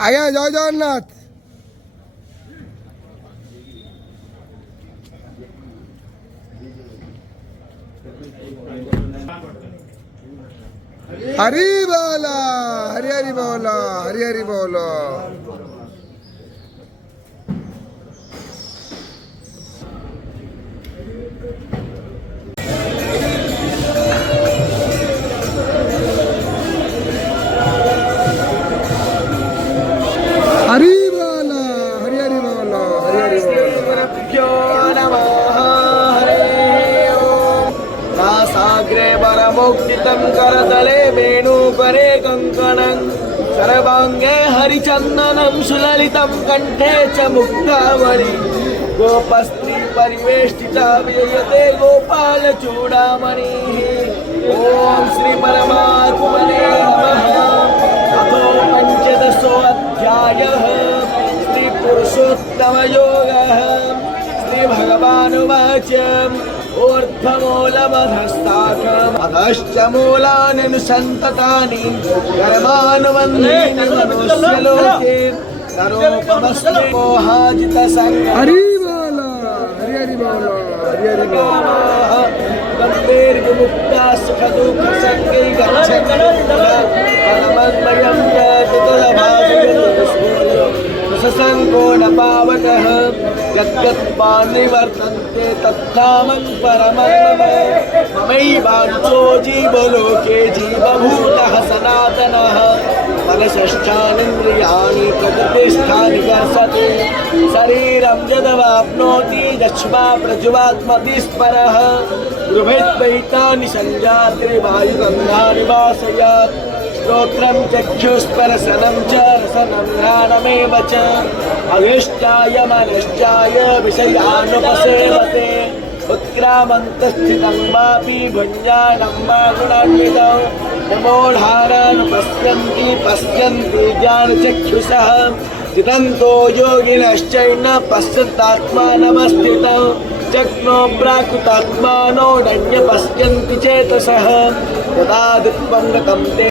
आया जय जगन्नाथ। हरि बोला, हरि हरि बोला, हरि हरि बोला। हरि बोला, हरि हरि बोला, हरि हरि बोला। साग्रे वरमुक्तितं करतले वेणुकरे कङ्कणं सर्वाङ्गे हरिचन्दनं सुललितं कंठे च मुक्तावळि गोपस्त्री परिवेष्टिता विजयते गोपालचूडामणिः। ॐ श्री परमात्मने नमः। अथो पञ्चदशोऽध्यायः श्री पुरुषोत्तमयोगः। श्री भगवानुवाच ऊर्ध्वमूलमधस्ताकम् अधश्च मूलान्यनुसन्ततानि कर्मानुबन्धीनि मनुष्यलोके नरोपमस्मि मोहाजितसङ्गः। हरि बोला, हरि हरि बोला, हरि हरि बोला। गम्भीर्विमुक्ता सुखदुःखसङ्गै गच्छन्ति परमद्वयं च ससङ्को न पावकः यद्गत्वान् निवर्तन्ते तत्कामं परमं मम। ममैवांशो जीवलोके जीवभूतः सनातनः मनसष्ठानीन्द्रियाणि प्रकृतिस्थानि वर्तते। शरीरं यदवाप्नोति यक्ष्मा प्रज्वात्मति स्परः गृहेत्वैतानि सञ्जात्रि वायुगन्धानि वासयात्। श्रोत्रं चक्षुस्पर्शनं च रसनं घ्राणमेव च अयिष्टाय मनश्चाय विषयानुपसेवते। उत्क्रामन्तस्थितं वापि भुञ्जानं वा गुणान्वितौ नमोढारानुपश्यन्ति पश्यन्ति ज्ञानचक्षुषः चितन्तो योगिनश्चैन पश्यन्तात्मानमस्थितौ चक्नो प्राकृतात्मानो नन्यपश्यन्ति चेतसः। यदा दुःखं गतं ते